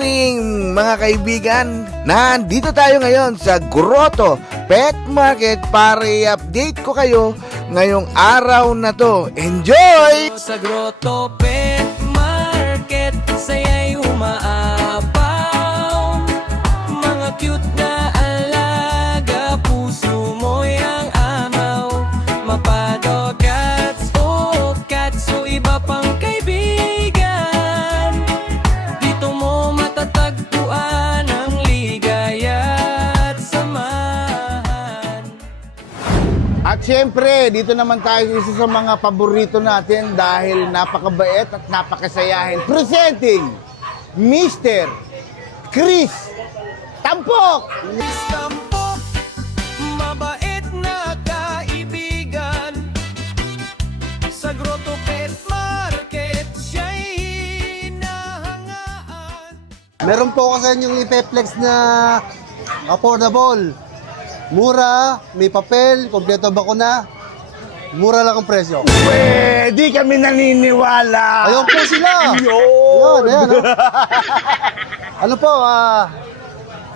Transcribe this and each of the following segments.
morning mga kaibigan! Nandito tayo ngayon sa Grotto Pet Market para i-update ko kayo ngayong araw na to. Enjoy! Sa Grotto Pet Market, saya'y umaapaw. Mga cute na alaga, puso mo'y ang amaw. Mapado cats o cats o iba pang kaibigan. Dito mo matatagpuan ang ligaya at samahan. At syempre, dito naman tayo isa sa mga paborito natin dahil napakabait at napakasayahin. Presenting, Mr. Chris Tampok! Tampok, mabait na kaibigan. Sa Grotto Pet Market, siya'y hinahangaan. Meron po ako sa inyong ipeplex na affordable. Mura, may papel, kompleto bakuna. Mura lang ang presyo. Pwede kami naniniwala! Ayun po sila! Yun! Ayan. Ano po,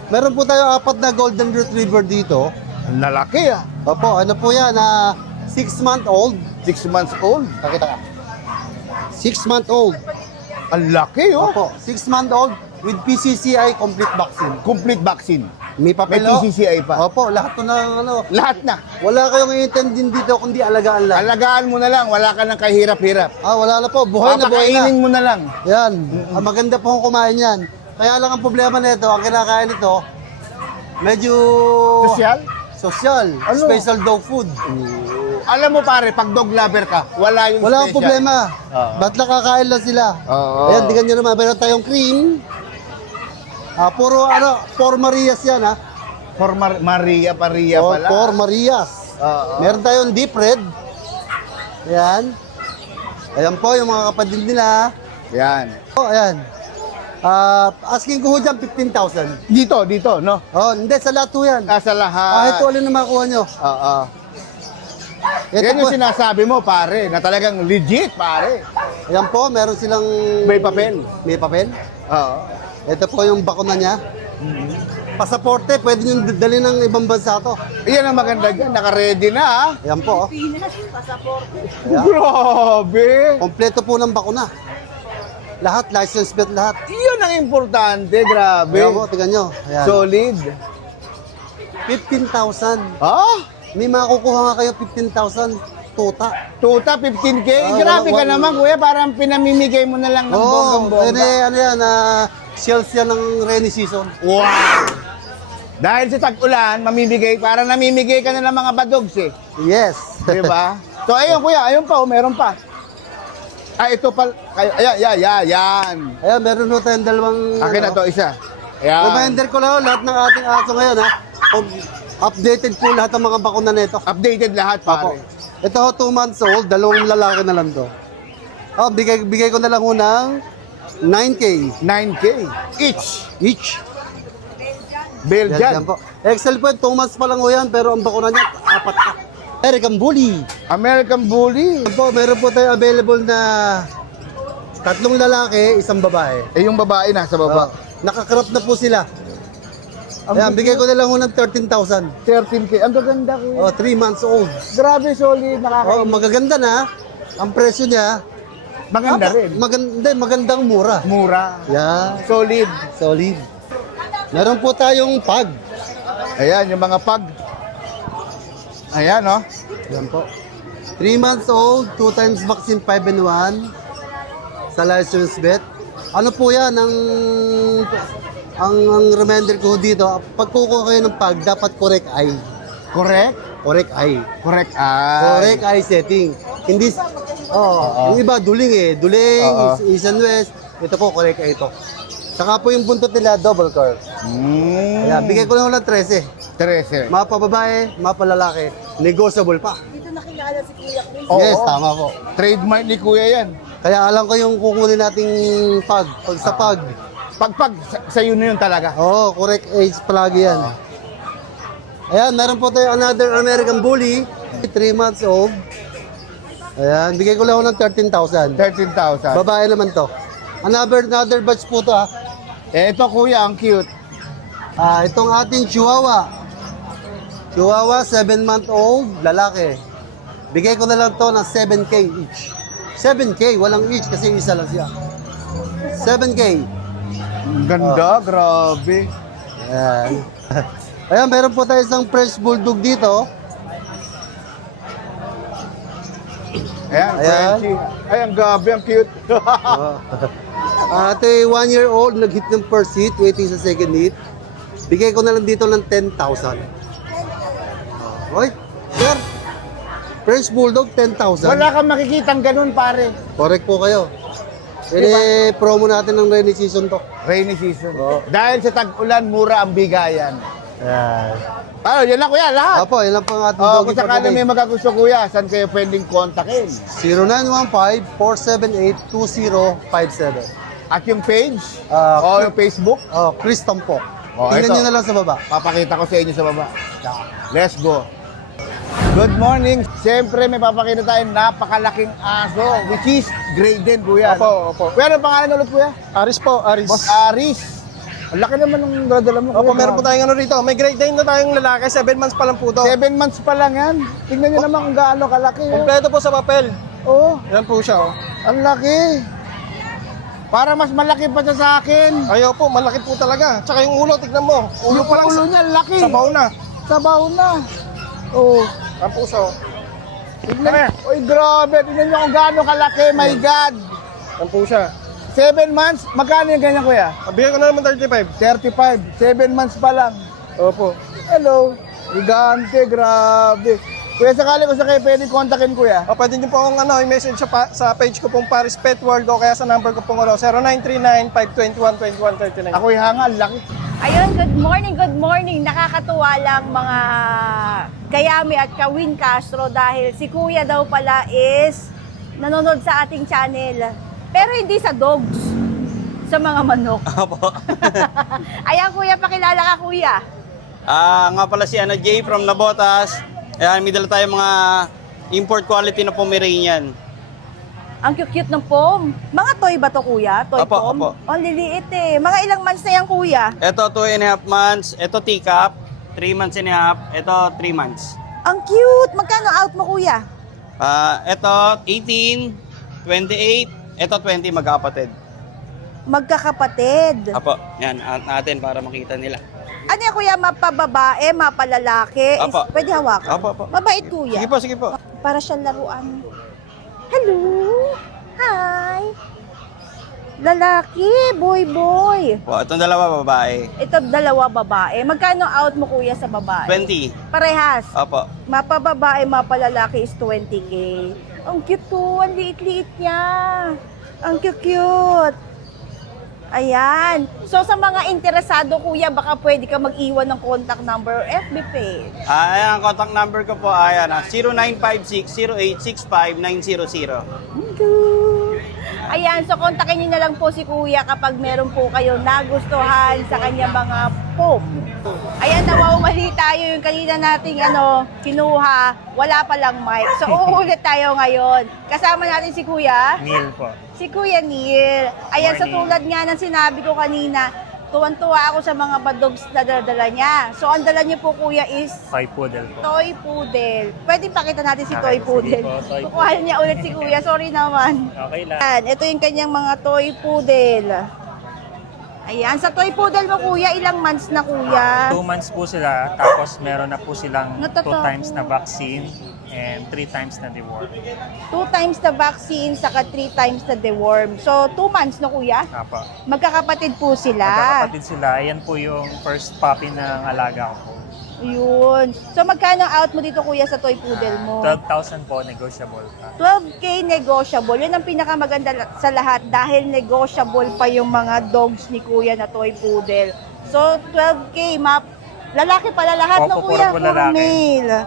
meron po tayo 4 na golden retriever dito. Ang lalaki ah! Opo, ano po yan, 6-month-old. 6 months old. Pakita ka. 6-month-old. Ang laki oh! Opo, 6-month-old with PCCI complete vaccine. Complete vaccine. May May papel, oh. PCCI pa. Opo, lahat to ng ano. Lahat na. Wala kayong intendin dito kundi alagaan lang. Alagaan mo na lang, wala ka nang kahirap-hirap. Wala na po, buhay na buhay na. Papakainin mo na lang. Yan, ang maganda po kung kumain yan. Kaya lang ang problema nito, ang kinakain nito, medyo Sosyal? Social, Ano? special dog food. Alam mo pare, pag dog lover ka, wala yung Wala akong special. problema. Oo. Ba't nakakain lang sila? Oo. Ayan, tingnan nyo naman, meron tayong cream. Puro Por Marias yan For Maria Paria pala. Por Marias. Oo. Meron tayong deep red. Ayan. Ayan po yung mga kapatid nila. Yan. Ayan. Asking ko ho dyan, 15,000. Dito, no? Hindi, sa lahat ho yan. Sa lahat. Ito alin na makuha nyo. Oo. Ito Yan po, yung sinasabi mo, pare, na talagang legit, pare. ayan po, meron silang... May papel. May papel. Oo. Ito po yung bakuna niya. Pasaporte, pwede nyo dali ng ibang bansa to. Yan ang maganda dyan, naka-ready na, ha? Ayan po. Ayan. Grabe. Kompleto po ng bakuna. Lahat, license plate lahat. Yun ang importante, grabe. Ayan po, tingnan nyo. Ayan. Solid. 15,000. Ah? May makukuha nga kayo 15,000 tuta. Tuta, 15K. Ah, Grabe ka wala- naman, kuya. Parang pinamimigay mo na lang ng Oo, bonggang-bongga. ano yan, shells yan ng rainy season. Wow! Dahil sa tag-ulan, mamimigay, parang namimigay ka na ng mga badogs eh. Yes. Di ba? So ayun kuya, ayun pa, meron pa. Ito pa, yan. Ayan, meron ho tayong dalawang... Akin na to, isa. Ayan. Reminder ko lang, lahat ng ating aso ngayon, updated po lahat ng mga bakuna nito. Updated lahat, Apo. pare. Ito ho, 2 months old, dalawang lalaki na lang to. Bigay ko na lang ho ng 9K 9K. Each. each. Belgian. Yan po. Excel po, 2 months pa lang ho yan, pero ang bakuna niya, 4 ka. American Bully. American Bully. Yan po, meron po tayo available na 3 lalaki, 1 babae. Yung babae nasa baba. Nakakrap na po sila. Ayan, bigay ko na lang ho ng 13,000. 13K. Ang gaganda ko. 3 months old. Grabe, solid. Magaganda na. Ang presyo niya, Maganda rin. magandang mura. Mura. Yan, Solid. solid. Meron po tayong pag. Ayan, yung mga pag. Ayan, oh. Yan po. 3 months old, 2 times vaccine, 5 and 1. Sa license vet. Ano po yan, ang reminder ko dito, pag kukuha kayo ng pag, dapat correct eye. Correct? Correct eye. Correct. Ah. Correct eye setting. Hindi, yung iba duling duling, Oo. east and west. Ito po, correct eye ito. Saka po yung buntot nila, double curve. Kaya bigay ko lang 13. 13. Mga pababae, mga palalaki, negotiable pa. Oo. Yes, tama po. Trademark ni kuya yan. Kaya alam ko yung kukunin nating pag sa pag. Pag sa'yo na yun talaga. Oo, correct age palagi yan. Ayan, meron po tayo another American Bully, 3 months old. Ayan, bigay ko lang ako ng 13,000. 13,000. Babae naman to. Another batch po to Ito kuya, ang cute. Itong ating Chihuahua. Chihuahua, 7-month-old, lalaki. Bigay ko na lang to ng 7K each. 7K, walang each kasi isa lang siya. 7K. Ang ganda, grabe. Ayan. Ayan, meron po tayo isang French Bulldog dito. Ayan, Ayan. Frenchie. Ay, ang gabi, ang cute. Ito ay 1-year-old, nag-hit ng first hit, waiting sa second hit. Bigay ko na lang dito ng 10,000. Okay, sir. French Bulldog, 10,000. Wala kang makikitang ganun, pare. Correct po kayo. Promo natin ng rainy season to. Rainy season. Oo. Dahil sa tag-ulan, mura ang bigayan. Ayan. Yan lang kuya, lahat. Apo, yan lang po ang ating Oh, doggy kung for sakali today. may magagusto kuya, saan kayo pwedeng kontakin? 0915-478-2057. At yung page? Ah, o yung Facebook? Chris Tampok. Oh, Tingnan ito. nyo na lang sa baba. Papakita ko sa inyo sa baba. Let's go. Good morning. Siyempre, may papakita tayo napakalaking aso, which is graded, kuya. Opo, opo. Kuya, ano pangalan ulit, kuya? Aris po, Aris. Boss Aris. Ang laki naman ng dadala mo, Opo, kuya. meron po tayong ano rito. May grade 9 na tayong lalaki. 7 months pa lang po to. 7 months pa lang yan. Tingnan nyo naman kung gaano kalaki. Oh. Kompleto po sa papel. Oh, Yan po siya, oh. ang laki. Para mas malaki pa siya sa akin. Ayaw po, malaki po talaga. Tsaka yung ulo, tignan mo. Ulo Yung pa lang ulo niya, laki. sabaw na. Sabaw na. Oh. Yan po siya, oh. Tignan. Oy, grabe. Tignan nyo kung gaano kalaki. My God. Yan po siya. 7 months. Magkano yung ganyan, kuya? Bigyan ko na naman 35. 35. 7 months pa lang. Opo. Hello. Gigante. Grabe. Kuya, sakali ko sa kayo pwede kontakin, kuya. O, pwede niyo po akong i-message sa page ko pong Paris Pet World o kaya sa number ko pong 0939-521-2139. Ako'y hangal. Laki. Ayun, good morning. Nakakatuwa lang mga Kayami at Kawin Castro dahil si Kuya daw pala is nanonood sa ating channel. Pero hindi sa dogs, sa mga manok. Opo. Ayan Kuya, pakilala ka Kuya. Nga pala si Jay from Nabotas. Ayan, may dala tayong mga import quality na Pomeranian. Ang cute ng pom. Mga toy ba to Kuya? Toy Opo, pom? opo. Ang liliit eh. Mga ilang months na yan Kuya? Ito, 2.5 months. Ito, teacup. 3 months and a half. Ito, 3 months. Ang cute! Magkano out mo Kuya? Ito, 18, 28. Ito, 20, magkakapatid. Magkakapatid. Apo, yan, natin para makita nila. Ano yan Kuya? Mapababae, mapalalaki? Opo. Pwede hawakan? Opo, opo. Mabait Kuya. Sige po, sige po. Para siyang laruan. Hello! Hi! Lalaki, boy. Po, itong dalawa babae. Ito, dalawa babae. Magkano out mo kuya sa babae? 20. Parehas. Opo. Mapababae, mapalalaki is 20K. Ang cute to. Ang liit-liit niya. Ang cute. Ayan. So sa mga interesado kuya, baka pwede ka mag-iwan ng contact number or FB page. Ayan, ang contact number ko po, ayan, 0956-0865-900. Ayan, so kontakin niyo na lang po si Kuya kapag meron po kayo nagustuhan sa kanya mga pom. Ayan, nawawali tayo yung kanina nating kinuha, wala palang mic. So uulit tayo ngayon. Kasama natin si Kuya. Neil po. Si Kuya Neil. Ayan, sa tulad nga ng sinabi ko kanina, tuwan-tuwa ako sa mga badogs na dala niya. So ang dala niyo po Kuya is Toy Poodle po. Toy Poodle. Pwede pakita natin si Toy Okay, Poodle. sige po, Toy Kukuha niya ulit si Kuya. Sorry naman. Okay lang. Ayan, ito yung kanyang mga Toy Poodle. Ayan, sa Toy Poodle mo Kuya, ilang months na Kuya? 2 months po sila, tapos meron na po silang 2 Natatawa. times na vaccine and 3 times na deworm. 2 times na vaccine, saka 3 times na deworm. So, 2 months na Kuya? Apo. Magkakapatid po sila. Magkakapatid sila. Yan po yung first puppy ng alaga ko po. Yun. So, magkano out mo dito Kuya sa Toy Poodle mo? 12,000 po, negotiable pa. 12K negotiable. Yun ang pinakamaganda sa lahat dahil negotiable pa yung mga dogs ni Kuya na Toy Poodle. So, 12K, lalaki pala lahat Opo, no Kuya? puro lalaki. male.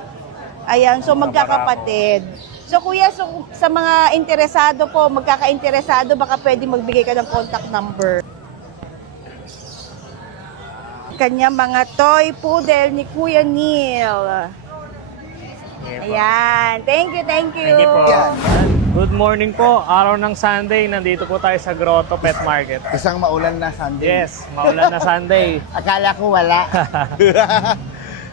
Ayan, so magkakapatid. So Kuya, so, sa mga interesado po, magkaka-interesado, baka pwede magbigay ka ng contact number. Kanya mga Toy Poodle ni Kuya Neil. Okay po. Ayan. Thank you. Thank you po. Good morning po. Araw ng Sunday, nandito po tayo sa Grotto Pet Market. Isang maulan na Sunday. Yes, maulan na Sunday. Akala ko wala.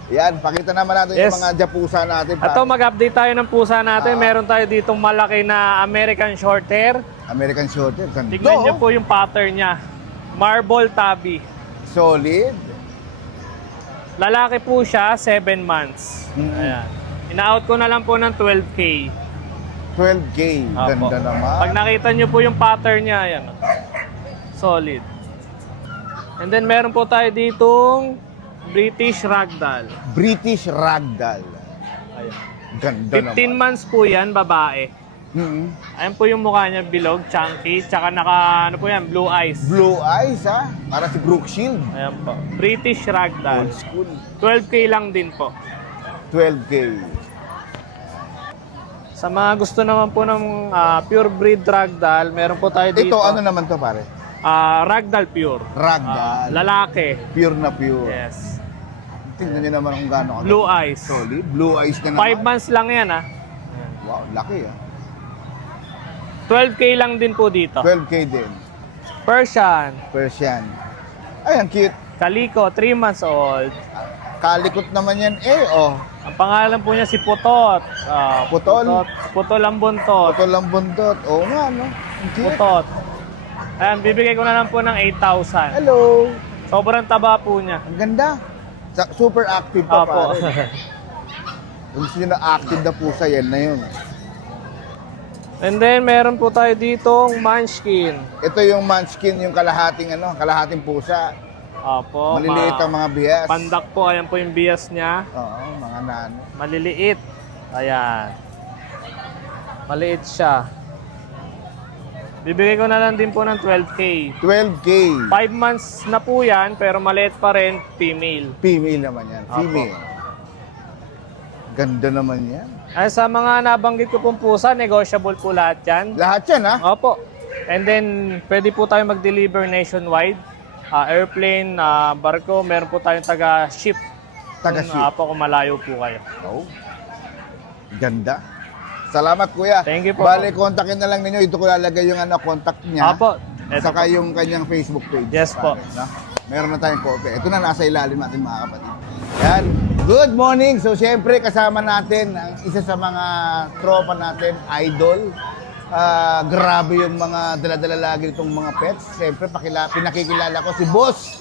Yan, pakita naman natin Yes. yung mga japusa natin. At mag-update tayo ng pusa natin. Meron tayo ditong malaki na American Shorthair. American Shorthair. Ganda. Tignan niyo po yung pattern niya. Marble Tabby. Solid. Lalaki po siya, 7 months. Ayan. Ina-out ko na lang po ng 12K. 12K. Apo. Ganda naman. Pag nakita niyo po yung pattern niya, ayan. Solid. And then meron po tayo ditong British Ragdoll. British Ragdoll. Ayan. Ganda 15 naman. months po yan, babae. Ayan po yung mukha niya, bilog, chunky, tsaka ano po yan, blue eyes. Blue eyes, ha? Para si Brooke Shield. Ayan po. British Ragdoll. Old school. 12K lang din po. 12K. Sa mga gusto naman po ng pure breed Ragdoll, meron po tayo dito. Ito, ano naman to pare? Ragdoll pure. Ragdoll. Lalaki. Pure na pure. Yes. Tingnan nyo naman kung gaano. Blue eyes. Solid. Blue eyes na 5 naman. months lang yan Wow, laki ah. 12K lang din po dito. 12K din. Persian. Persian. Ay, ang cute. Calico, 3 months old. Kalikot naman yan eh, oh. Ang pangalan po niya si Putot. Putol? Putol ang buntot. Ito lang bundot. Oo nga, no? Ang cute. Putot. Ayan, bibigay ko na lang po ng 8,000. Hello. Sobrang taba po niya. Ang ganda. Super active pa Apo. pare. Kung gusto nyo na active na pusa, yan na yun. And then, meron po tayo ditong Munchkin. Ito yung munchkin, yung kalahating pusa. Opo. Maliliit ang mga bias. Pandak po, ayan po yung bias niya. Oo, mga nano. Maliliit. Ayan. Maliit siya. Bibigay ko na lang din po ng 12K. 12K. 5 months na po yan, pero maliit pa rin, female. Female naman yan. Apo. Female. Ganda naman yan. Ay, sa mga nabanggit ko pong pusa, negotiable po lahat yan. Lahat yan, ha? Opo. And then, pwede po tayo mag-deliver nationwide. Airplane, barko, meron po tayong taga-ship. Taga-ship. Kung malayo po kayo. Oh. Ganda. Salamat, kuya. Thank you po. Bale, kontakin na lang ninyo. Ito ko lalagay yung contact niya. Opo. Eto Saka po. yung kanyang Facebook page. Yes po. Na? Meron na tayong copy. Ito na, nasa ilalim natin mga kapatid. Yan. Good morning. So, syempre, kasama natin ang isa sa mga tropa natin, idol. Grabe yung mga dala-dala lagi nitong mga pets. Syempre, pinakikilala ko si Boss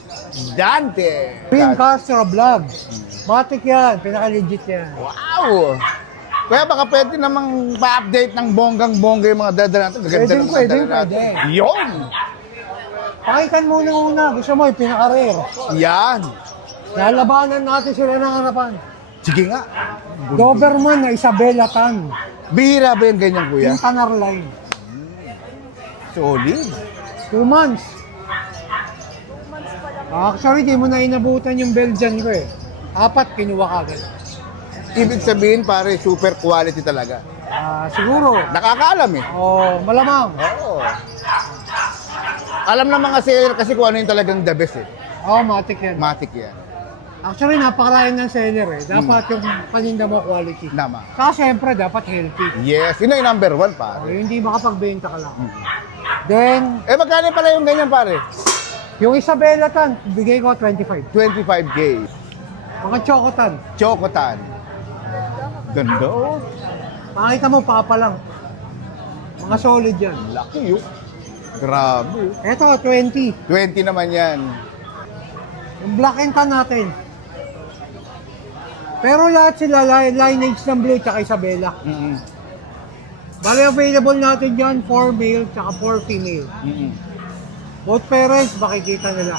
Dante. Pin Castro Vlog. Matik yan, pinaka-legit yan. Wow! Kaya baka pwede namang pa-update ng bonggang-bongga yung mga dala natin. Gaganda ng mga Pwede. dala natin. Yun! Pakikan muna. Gusto mo, yung pinaka-rare. Yan! Lalabanan natin sila ng harapan. Sige nga. Doberman na Isabela Tan. Bihira ba yung ganyan, kuya? Yung Tanar Line. Solid. 2 months. Actually, di mo na inabutan yung Belgian ko eh. 4, kinuha ka agad. Ibig sabihin, pare, super quality talaga. Siguro. Nakakaalam eh. Malamang. Oo. Alam ng mga seller kasi kung ano yung talagang the best eh. Matik yan. Matic yan. Actually, napakarami ng seller eh. Dapat yung paninda mo quality. Nama. Saka syempre, dapat healthy. Yes, yun na yung number 1, pare. Hindi makapagbenta ka lang. Then, Eh, magkano pala yung ganyan, pare? yung Isabela Tan, bigay ko 25. 25K. Mga Chocotan. Chocotan. Ganda. Oh. Makita mo, papa lang. Mga solid yan. Laki yun. Grabe. Eto, 20. 20 naman yan. Yung black and tan natin. Pero lahat sila, lineage ng blue tsaka Isabela. Bali, available natin dyan, 4 male tsaka 4 female. Both parents, makikita nila.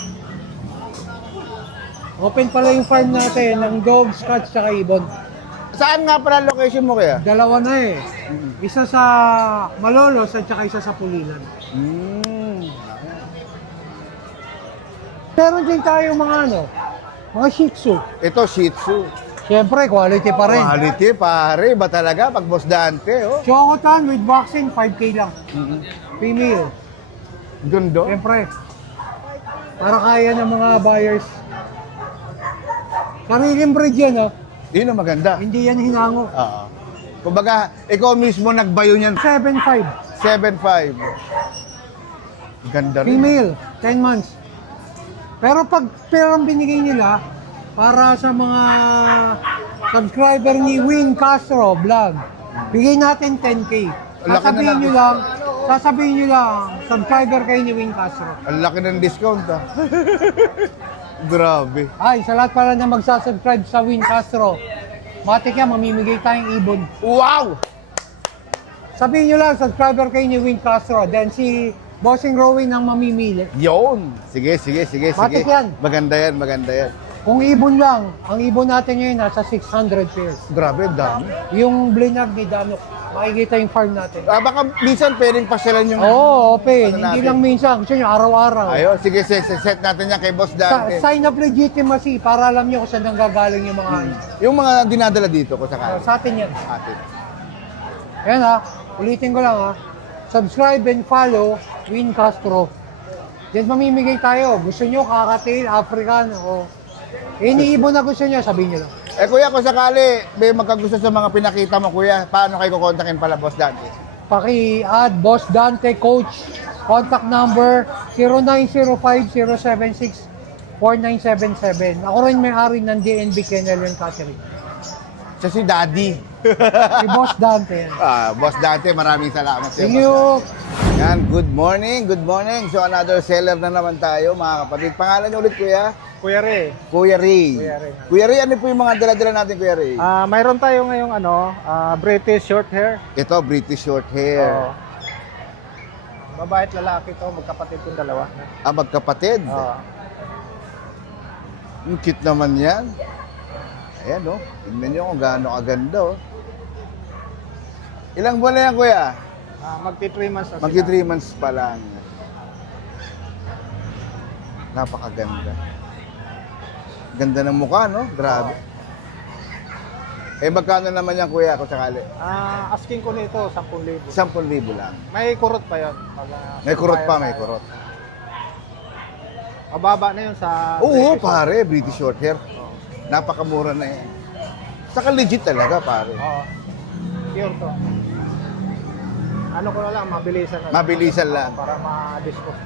Open pala yung farm natin ng dogs, cats tsaka ibon. Saan nga pala location mo kaya? Dalawa na eh. Isa sa Malolos at tsaka isa sa Pulilan. Meron din tayo mga Shih Tzu. Ito, Shih Tzu. Siyempre, quality pa rin. Quality, pare. Ba talaga? Pag Boss Dante, oh. Chocotan with vaccine, 5K lang. Female. Gundo. Siyempre. Para kaya ng mga buyers. Sariling breed yan, Yun ang maganda. Hindi yan hinango. Oo. Kumbaga, ikaw mismo nagbayo niyan. 7.5. 7.5. Ganda rin. Female, 10 months. Pero pag perang binigay nila, para sa mga subscriber ni Win Castro Vlog, bigay natin 10K. Laki na Sasabihin nyo lang, subscriber kayo ni Win Castro. Ang laki ng discount ah. Grabe. Ay, sa lahat pala na magsasubscribe sa Win Castro, matik yan, mamimigay tayong ibon. Wow! Sabihin nyo lang, subscriber kayo ni Win Castro, then si Bossing Rowing ang mamimili. Yun! Sige. Matik yan. Maganda yan. Kung ibon lang, ang ibon natin ngayon nasa 600 pairs. Grabe, dami. Yung blinag ni Danok, makikita yung farm natin. Baka minsan pwedeng pasyalan yung... Oo, open. Ano Hindi natin? lang minsan. Gusto nyo, araw-araw. Ayun, sige, set natin yan kay Boss Dante. Sign of legitimacy para alam nyo kung saan nanggagaling yung mga Yung mga dinadala dito ko sakali. sa atin yan. Atin. Ayan ha, ulitin ko lang ha. Subscribe and follow Win Castro. Then mamimigay tayo. Gusto nyo kakatail, African, o iniibon na gusto nyo, sabihin nyo lang. Kuya, kung sakali may magkagusto sa mga pinakita mo, kuya, paano kayo kukontakin pala, Boss Dante? Paki-add Boss Dante Coach. Contact number 0905-076-4977. Ako rin may-ari ng DNB Kennel and Catering. Siya si Daddy. Si Boss Dante. Boss Dante, maraming salamat sa Thank iyo. you. Yan, good morning. So another seller na naman tayo, mga kapatid. Pangalan niyo ulit, kuya? Kuya Ray, Kuya Ray. Kuya Ray. Kuya Ray, ano po yung mga dala-dala natin, Kuya Ray? mayroon tayo ngayong British short hair. Ito, British short hair. Oo. Babae at lalaki to, magkapatid yung dalawa. Magkapatid. Oo. Ang cute naman yan. Ayan, oh. Tingnan nyo kung gaano kaganda, oh. Ilang buwan na yan, kuya? Magti 3 months na Magki sila. 3 months pa lang. Napakaganda. Ganda ng mukha, no? Grabe. Magkano naman yan, kuya, kung sakali? Asking ko nito, 10,000. 10,000 lang. May kurot pa yun. May kurot pa, may kurot. Mababa na yun sa... Oo, British pare, British short hair. Napakamura na yan. Saka legit talaga, pare. Oo. Pure to. Ano ko na lang, mabilisan na lang. Mabilisan lang. Para ma-dispose.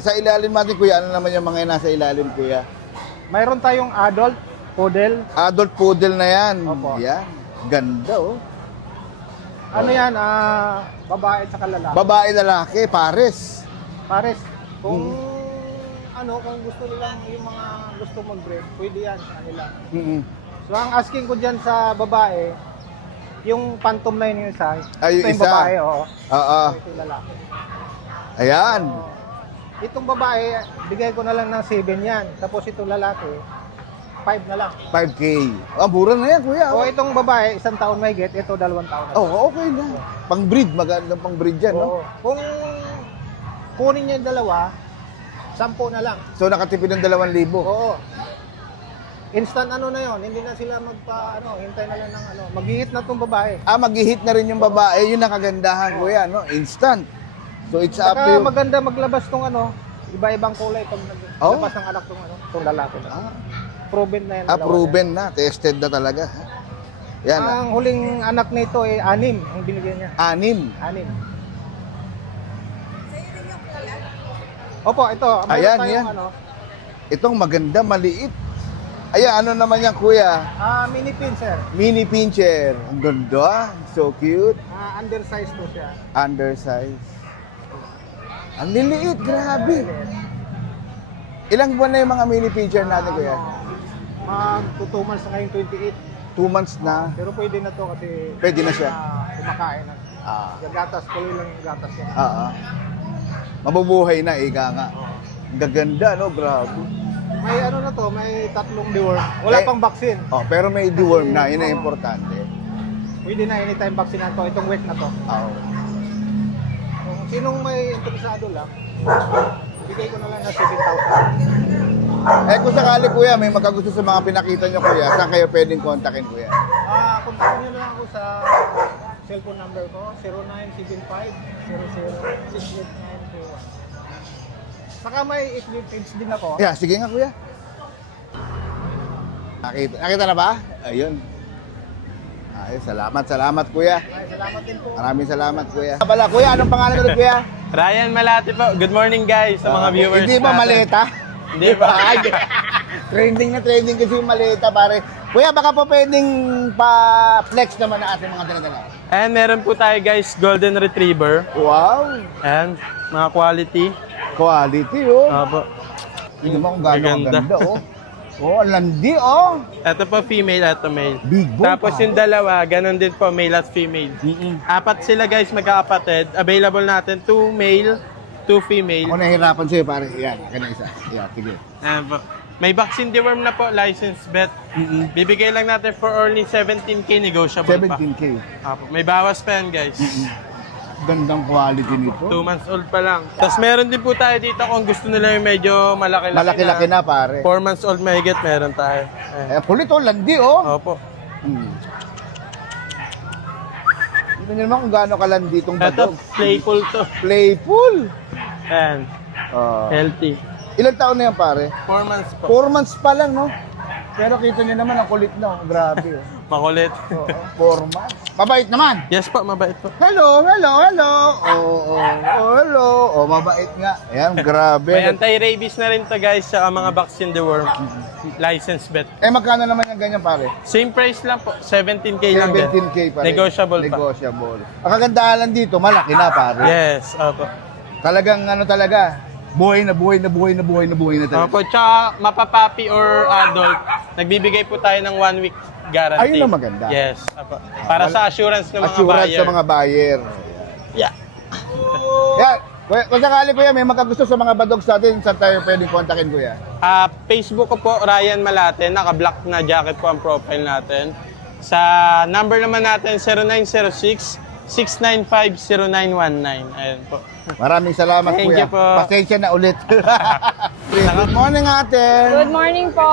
Sa ilalim natin, kuya, ano naman yung mga nasa ilalim, kuya? Mayroon tayong adult, poodle. Adult poodle na yan. Opo. Yan. Ganda, oh. Ano yan, babae at saka lalaki. Babae, lalaki, pares. Pares, kung kung gusto nilang yung mga gusto mag-breed, pwede yan sa kanila. Mm-mm. So ang asking ko dyan sa babae, yung phantom na yun yung isa, Ay, yung ito yung isa. babae, oo. Oo. Ito yung lalaki. Ayan. Itong babae, bigay ko na lang ng 7 yan. Tapos itong lalaki, 5 na lang. 5K. Ah, mura na yan, kuya. O itong babae, 1 taon may get, ito 2 taon na. Oh, okay na. Pang-breed, magandang pang-breed yan, no? Oo. Kung kunin niya yung dalawa, 10 na lang. So, nakatipid ng 2,000. Oo. Instant ano na yon, hindi na sila hintay na lang ng maghihit na tong babae. Mag-hit na rin yung babae. Yun ang kagandahan, kuya, no? Instant. So, it's up to Saka you. maganda maglabas tong iba-ibang kulay pag Oh? naglabas ng anak tong lalaki. Proven na yan. dalawa Proven na. Tested na talaga. Yan. yan. Ang huling anak nito ay 6 ang binigyan niya. 6. 6. Opo, ito. Ayan, Mayroon yan. tayong Itong maganda, maliit. Ayan, ano naman yan, kuya? mini pin, sir. Mini pincher. Ang ganda. So cute. Undersized to siya. Undersize. Ang liliit, grabe. Ilang buwan na yung mga mini pincher natin, kuya? Mag 2 months na ngayon, 28. 2 months na. Pero pwede na to kasi Pwede na siya. kumakain na. Gagatas, tuloy lang yung gatas niya. Mabubuhay na, ika nga. Ang gaganda, no? Grabe. May na to, may 3 deworm. Wala Eh, pang vaccine. Pero may deworm na. Yun ang importante. Pwede na anytime vaccine na to. Itong week na to. Kung sinong may interesado lang, bigay ko na lang na 7,000. Kung sakali, kuya, may magkagusto sa mga pinakita nyo, kuya, saan kayo pwedeng kontakin, kuya? Kontakin nyo na lang ako sa cellphone number ko, 0975-00-68921. Saka may page din ako. Yeah, sige nga, kuya. Nakita na ba? Ayun. Ay, salamat kuya. Maraming salamat kuya. Pala kuya, anong pangalan ulit kuya? Ryan Malate po. Good morning guys sa mga viewers Hindi ba natin. maleta? Hindi ba? Ay, trending kasi yung maleta pare. Kuya, baka po pwedeng pa-flex naman na ating mga dala-dala. And meron po tayo guys, Golden Retriever. Wow! And mga quality. Quality oh. Opo. Tingnan mo kung gaano ang Ganda. ganda oh. Oh, ang landi oh. Ito po female, ito male. Big bone, Tapos pare. yung dalawa, ganun din po, male at female. Apat sila guys magkakapatid. Available natin 2 male, 2 female. Ako nahihirapan sa'yo pare. Yan, kanina isa. Yan, sige. Ayan po. May vaccine deworm na po, licensed vet. Bibigay lang natin for only 17K, negotiable pa. 17K. Apo. May bawas pa yan guys. Gandang quality nito. 2 months old pa lang. Tapos meron din po tayo dito kung gusto nila yung medyo malaki-laki Malaki-laki na pare. 4 months old mahigit, meron tayo. Ayan. Eh, kulit oh, landi oh. Opo. Tingnan niyo naman kung gaano kalandi itong Ito, badog. playful to. Playful. Ayan. Ah. Healthy. Ilang taon na yan pare? 4 months po. 4 months pa lang no? Pero kita niyo naman ang kulit na. Oh. Grabe oh. Makulit. 4 months. Mabait naman. Yes po, mabait po. Hello. Hello. Oh, mabait nga. Ayan, grabe. May anti-rabies na rin to guys sa mga vaccine deworm. Licensed vet. Eh, magkano naman yung ganyan pare? Same price lang po, 17K lang din. 17K pare. Negotiable pa. Negotiable. Ang kagandahan lang dito, malaki na pare. Yes, opo. Talagang ano talaga, buhay na talaga. Opo, tsaka mapapapi or adult, nagbibigay po tayo ng 1 week guarantee. Ayun ang maganda. Yes, opo. Para sa assurance ng mga Assurance buyer. sa mga buyer. Yeah. Yan. Kung sakali kuya, may magkagusto sa mga badogs natin, saan tayo pwedeng kontakin kuya? Facebook ko po, Ryan Malate. Naka-black na jacket po ang profile natin. Sa number naman natin, 0906-695-0919. Ayan po. Maraming salamat Thank kuya. you po. Pasensya na ulit. Good morning ate. Good morning po.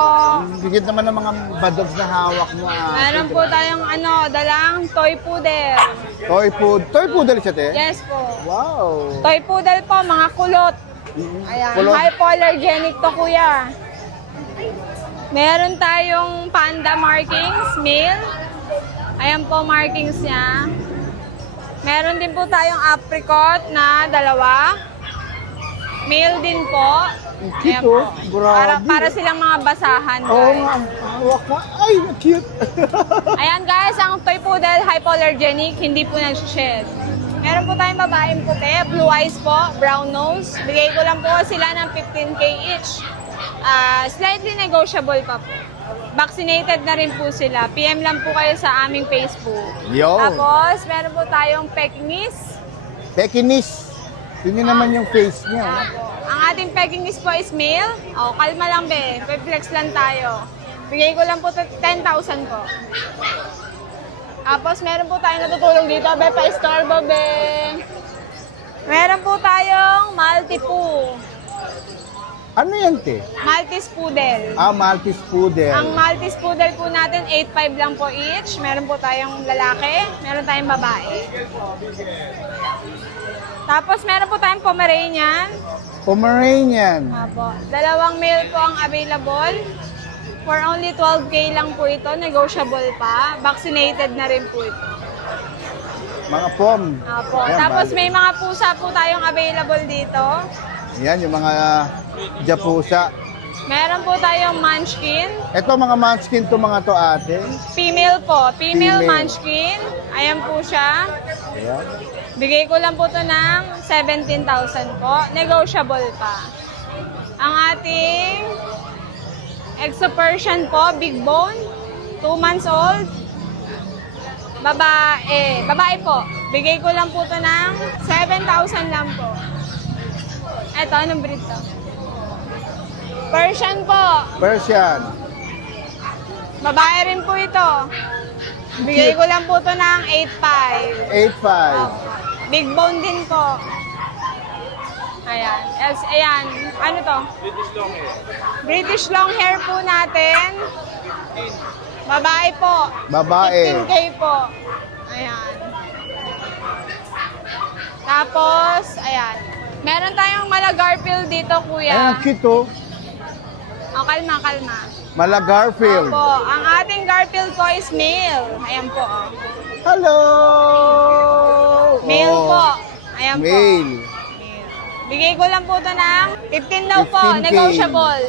Bigit naman ng mga badogs na hawak mo. Meron po tayong dalang toy poodle. Toy food. Toy poodle siya te? Yes po. Wow. Toy poodle po, mga kulot. Ayan, Kulot. hypoallergenic to kuya. Meron tayong panda markings, male. Ayan po markings niya. Meron din po tayong apricot na 2. Male din po. Cute Ayan po. oh. Grabe. Para silang mga basahan. Oo guys. nga. Hawak ka. Ay, cute. Ayan guys, ang toy poodle hypoallergenic, hindi po nag-shed. Meron po tayong babaeng puti, blue eyes po, brown nose. Bigay ko lang po sila ng 15K each. Slightly negotiable pa po. Vaccinated na rin po sila. PM lang po kayo sa aming Facebook. Yo. Tapos, meron po tayong Pekingese. Pekingese. Tingnan naman yung face niya. oh. Apo. Ang ating Pekingese po is male. O, kalma lang be. Flex lang tayo. Bigay ko lang po 10,000 po. Tapos meron po tayong natutulong dito, be, pa-istorbo, be. Meron po tayong Maltipoo. Ano yan, te? Maltese Poodle. Maltese Poodle. Ang Maltese Poodle po natin, 8,500 lang po each. Meron po tayong lalaki, meron tayong babae. Tapos meron po tayong Pomeranian. Pomeranian. Apo. 2 male po ang available. For only 12K lang po ito, negotiable pa. Vaccinated na rin po ito. Mga pom. Apo. Ayan, Tapos bali. may mga pusa po tayong available dito. Yan, yung mga japusa. Meron po tayong Munchkin. Ito mga munchkin to mga to ate. Female po. Female Female. Munchkin. Ayan po siya. Ayan. Bigay ko lang po ito ng 17,000 po. Negotiable pa. Ang ating Exo Persian po, big bone. 2 months old. Babae. Babae po. Bigay ko lang po ito ng 7,000 lang po. Eto, anong breed to? Persian po. Persian. Babae rin po ito. Bigay ko lang po ito ng 8,500. 8.5. Big bone din po. Ayan. Ayan. Ano to? British long hair po natin. Babae po. Babae. 15K po. Ayan. Tapos, ayan. Meron tayong Malagarfield dito, Ayan, kuya. ang cute oh. Oh, kalma, kalma. Mala Garfield. Opo, ang ating Garfield po is male. Ayan po. Oh. Hello! Male Oh, po. Ayan po. Male. Male. Bigay ko lang po ito ng 15 daw po, 15K. negotiable.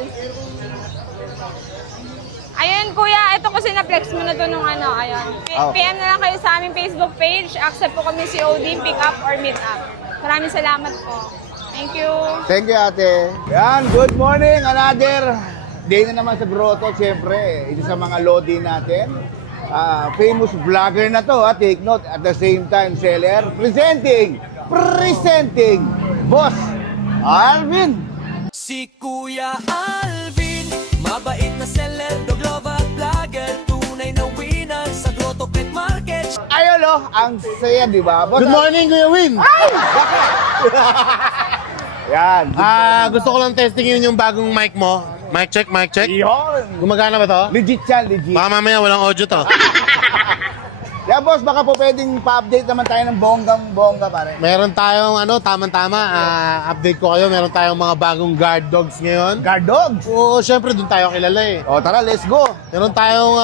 Ayun kuya, ito kasi na-flex mo na to nung ano, ayun. Oh. PM na lang kayo sa aming Facebook page. Accept po kami COD, pick up or meet up. Maraming salamat po. Thank you. Thank you, ate. Yan, good morning. Another day na naman sa Grotto. Siyempre, isa sa mga lodi natin. Famous vlogger na to, ha? Take note. At the same time, seller. Presenting, Boss Alvin. Si Kuya Alvin, mabait na seller, doglova at vlogger, tunay na winner sa Grotto Pet Market. Ayun, ang saya, di ba? Boss Good morning, Kuya Win! Yan. Gusto ko lang testingin yung bagong mic mo. Mic check, mic check. Yun. Gumagana ba to? Legit yan, legit. Baka mamaya walang audio to. Yeah, boss, baka po pwedeng pa-update naman tayo ng bonggang-bongga, pare. Meron tayong tamang-tama. Update ko kayo. Meron tayong mga bagong guard dogs ngayon. Guard dogs. Oo, syempre doon tayo kilala eh. O, tara, let's go. Meron tayong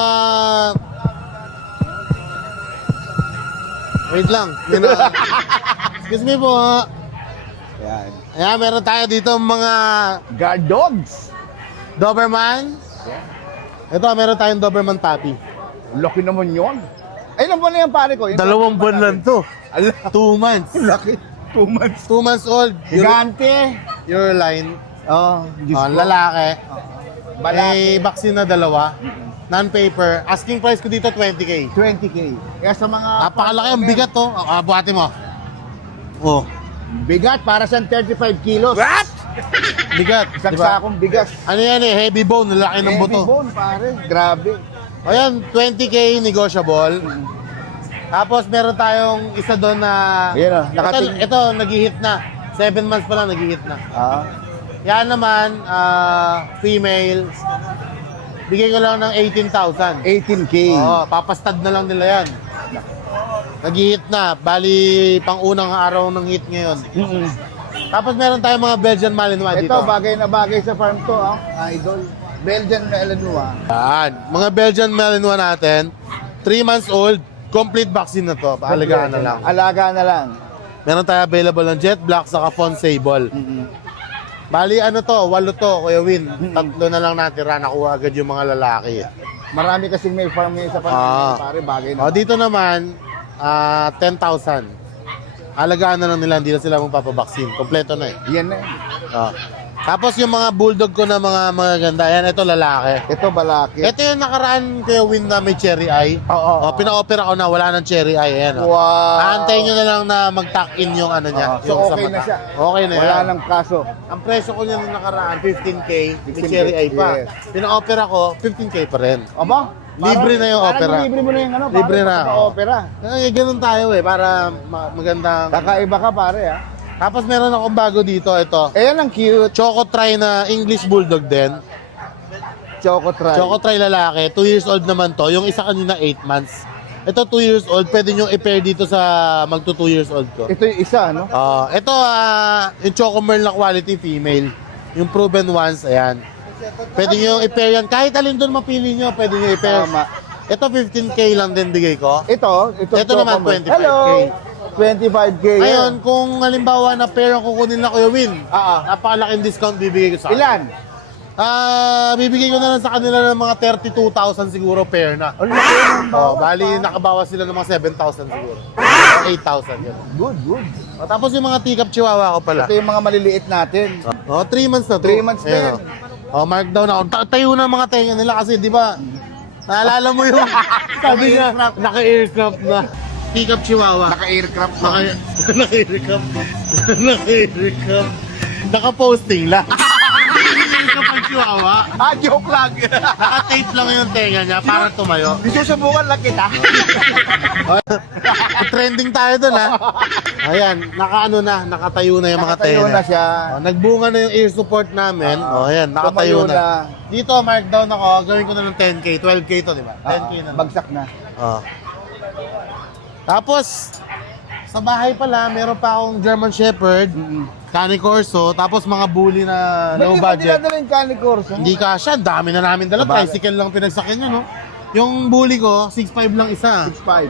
wait lang. Excuse me po. Yan. Ayan, meron tayo dito mga Guard dogs. Doberman. Ito, meron tayong Doberman puppy. Laki naman yun. Ay, ilang buwan na yan, pare ko? Yung 2 buwan lang to. 2 months. Laki. 2 months. 2 months old. Gigante. Your line. Oh, Lalaki. Balaki. Vaccine na 2. Non-paper. Asking price ko dito 20K. 20K. Kaya sa mga... Napakalaki ang bigat to. Buhati mo. Oh. Bigat para sa 35 kilos. What? Bigat. Isang Diba? sakong bigas. Ano yan eh? Heavy bone. Laki ng Heavy buto. bone, pare. Grabe. O yan, 20K negotiable. Tapos meron tayong isa doon na... Ayan o, nakating... Ito, nag-hit na. 7 months pa lang nag-hit na. Yan naman, female. Bigay ko lang ng 18,000. 18K. Oo, papastad na lang nila yan. Nag-hit na. Bali, pang unang araw ng hit ngayon. Tapos meron tayong mga Belgian Malinois dito. Ito, bagay na bagay sa farm to, idol. Belgian Malinois. Yan. Mga Belgian Malinois natin, 3 months old, complete vaccine na to. Alagaan na lang. Alaga na lang. Meron tayo available ng Jet Black saka Fawn Sable. Bali, 8 to, Kuya Win. 3 na lang natira, nakuha agad yung mga lalaki. Marami kasing may farm ngayon sa farm, pare, bagay na. O, dito naman, 10,000. Alagaan na lang nila, hindi na sila magpapabaksin. Kompleto na eh. Yan na. Tapos yung mga bulldog ko na mga maganda, yan, ito lalaki. Ito, balaki. Ito yung nakaraan Kuya Win na may cherry eye. Oo. Pina-opera ko na, wala ng cherry eye. Ayan, Wow. Aantayin nyo na lang na mag-tuck in yung ano niya. So, yung sa okay na mata. siya. Okay na Wala yan. nang kaso. Ang presyo ko niya nung nakaraan, 15K. May 15K, cherry eye pa. yes. Pina-opera ko, 15K pa rin. Aba? Libre na yung opera. Libre mo na yung Libre na, oo. opera. Ganun tayo eh, para magandang... Kakaiba ka, pare, Tapos meron akong bago dito, ito. Ayan ang cute. Choco Try na English Bulldog din. Choco Try. Choco Try lalaki, 2 years old naman to. Yung isa kanina 8 months. Ito 2 years old, pwede nyo i-pair dito sa magto 2 years old ko. Ito yung isa, no? Ito yung Choco Merl na quality female. Yung proven ones, ayan. Pwede nyo i-pair yan. Kahit alin doon mapili nyo, pwede nyo i-pair. Tama. Ito 15K lang din bigay ko. Ito Ito naman, 25K. Hello! 25K. Ngayon, kung halimbawa na pair ang kukunin na Kuya Win, napakalaking discount bibigay ko sa kanila. Ilan? Bibigay ko na lang sa kanila ng mga 32,000 siguro pair na. Bali, nakabawas sila ng mga 7,000 siguro. 8,000 yun. Good. Tapos yung mga teacup chihuahua ko pala. Ito yung mga maliliit natin. 3 months na to. 3 months na yan. Markdown ako. Tayo na mga tenga nila kasi di ba, naalala mo yung sabi niya, naka-aircraft na. Teacup chihuahua. Naka-aircraft na. Naka-aircraft. Naka-aircraft. Naka-posting lang. Naka-aircraft ang chihuahua. Joke lang. Naka-tape lang yung tenga niya para tumayo. Susubukan lang kita. Trending tayo dun ha. Ayan, nakatayo na yung mga Nakatayo tenga. na siya. Nagbunga na yung ear support namin. Ayan, nakatayo Tumayo na. Dito, markdown ako. Gawin ko na ng 10K. 12K to, di ba? 10K na. Bagsak na. Tapos, sa bahay pala, meron pa akong German Shepherd. Cane Corso, tapos mga bully na low Ba't budget. hindi pa yung Cane Corso? Hindi kasha, ang dami na namin dala. Sabagay. Tricycle lang pinagsakyan nyo, no? Yung bully ko, 6'5 lang isa. 6'5".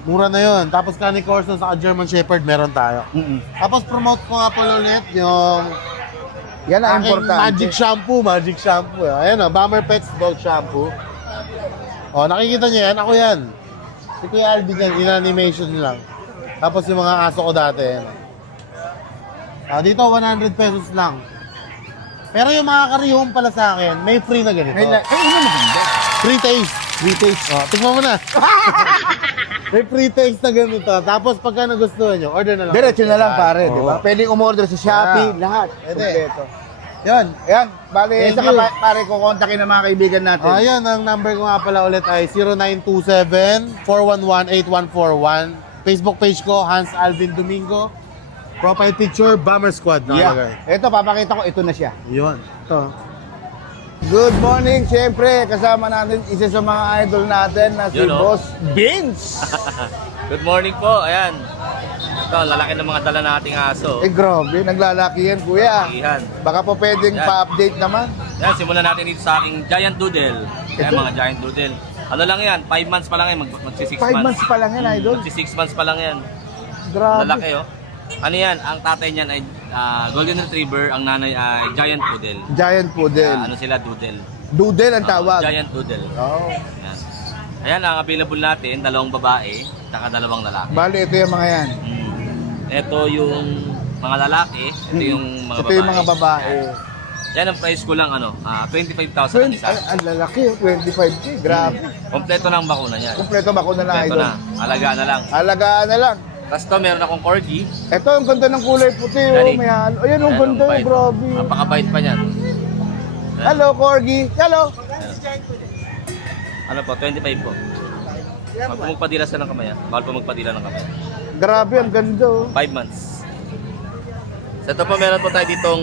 Mura na yon. Tapos Cane Corso sa German Shepherd, meron tayo. Tapos promote ko nga pala ulit yung Yan ang aking importante. magic shampoo. Ayan o, Bomber Pets Dog Shampoo. O, nakikita niyo yan, ako yan. Si Kuya Alvin yan, in-animation lang. Tapos yung mga aso ko dati, yan. Dito, 100 pesos lang. Pero yung mga karihom pala sa akin, may free na ganito. Ay, ano maganda? Free taste. Free taste. O, tignan mo na. May free taste na ganito. Tapos pagka nagustuhan nyo, order na lang. Diretso na lang pare, Oo. di ba? Pwedeng umorder sa Shopee, Yeah. lahat. Pwede. Kompleto. Yan. Ayan, bali, Thank saka you. pare, kukontakin ng mga kaibigan natin. Ayan, ang number ko nga pala ulit ay 0927-411-8141. Facebook page ko, Hans Alvin Domingo. Profile picture, Bomber Squad. Yeah. Ito, papakita ko, ito na siya. Yun. Ito. Good morning, siyempre, kasama natin isa sa mga idol natin na si Yun, oh. Boss Vince. Good morning po. Ayan. Ito, lalaki ng mga dala nating aso. Grabe, naglalaki yan, kuya. Ihan. Baka po pwedeng Yan. pa-update naman. Yan, simulan natin dito sa aking Giant Doodle. Ayan, Ito? mga Giant Doodle. Ano lang yan, 5 months pa lang yan, magsi 6 months. 5 months pa lang yan, idol. Magsi 6 months pa lang yan. Grabe. Lalaki, oh. Ano yan, ang tatay niyan ay Golden Retriever, ang nanay ay Giant Poodle. Giant Poodle. Ano sila, Doodle. Doodle ang tawag. Giant Doodle. Oh. Ayan. Ayan, ang available natin, 2 babae, tsaka 2 lalaki. Bali, ito yung mga yan. Ito yung mga lalaki, ito yung mga Ito babae. yung mga babae. Yan ang price ko lang, 25,000 ang isa. Ang lalaki, 25K. Grabe. Kompleto na ang bakuna niya. Kompleto ba ko na Kompleto idol? na. Alagaan na lang. Alagaan na lang. Tapos to, meron akong corgi. Ito, ang ganda ng kulay puti. Oh, Dali. may halo. Ayan, ang ganda. bait. Grabe. Napakabait pa niyan. Hello, Corgi. Hello. Ano po, 25 po. Pag magpadila sa ng kamay, bawal po magpadila ng kamay. Grabe, ang ganda. Oh. 5 months. So ito po, meron po tayo ditong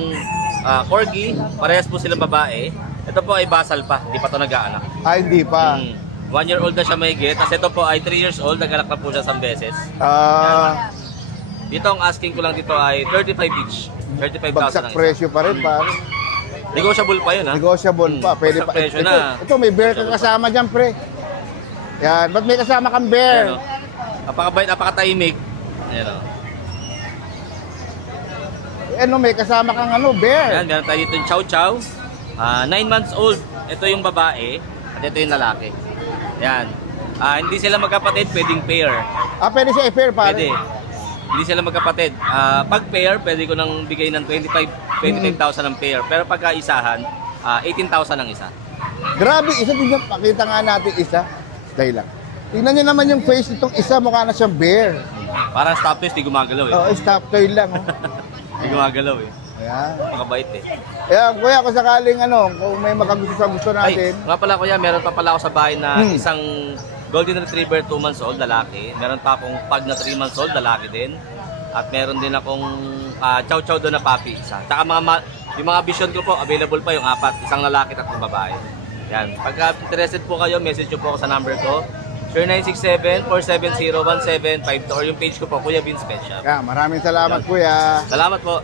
corgi. Parehas po silang babae. Ito po ay basal pa, hindi pa ito nag-aanak. Hindi pa. 1 year old na siya mahigit. Tapos ito po ay 3 years old, nag-anak na po siya 3 beses. Dito ang asking ko lang dito ay 35 each. 35,000 Bagsak ang isa. presyo pa rin, pare. Negotiable pa yun, ha? Negotiable pa. Pwede Bagsak pa. presyo Ito, na. ito, may bear kang kasama dyan, pre. Yan. Ba't may kasama kang bear? Ayan, o. Napakabait, napakatahimik. Ayan, o. Ano, may kasama kang ano, bear. Ayan, meron tayo dito yung Chow Chow. 9 months old. Ito yung babae. At ito yung lalaki. Ayan. Hindi sila magkapatid, pwedeng pair. Pwede siya i-pair, pare. Pwede. Hindi sila magkapatid. Pag pair, pwede ko nang bigay ng 25,000 ang pair. Pero pagka isahan, 18,000 ang isa. Grabe, isa din yan. Pakita nga natin isa. Dahil lang. Tingnan nyo naman yung face nitong isa, mukha na siyang bear. Parang stop twist, di gumagalaw eh. Oo, stop toy lang. Oh. Di gumagalaw eh. Ayan. Makabait eh. Ayan, kuya, kung sakaling ano, kung may makagusto sa gusto natin. Ay, nga pala kuya, meron pa pala ako sa bahay na isang Golden Retriever 2 months old, lalaki. Meron pa akong pug na 3 months old, lalaki din. At meron din akong Chow Chow doon na puppy, isa. Tsaka yung mga vision ko po, available pa yung 4, isang lalaki at 3 babae. Yan. Pagka interested po kayo, message nyo po ako sa number ko. 0967-470-1752 or yung page ko po, Kuya Vince Pet Shop. Maraming salamat, kuya. Salamat po.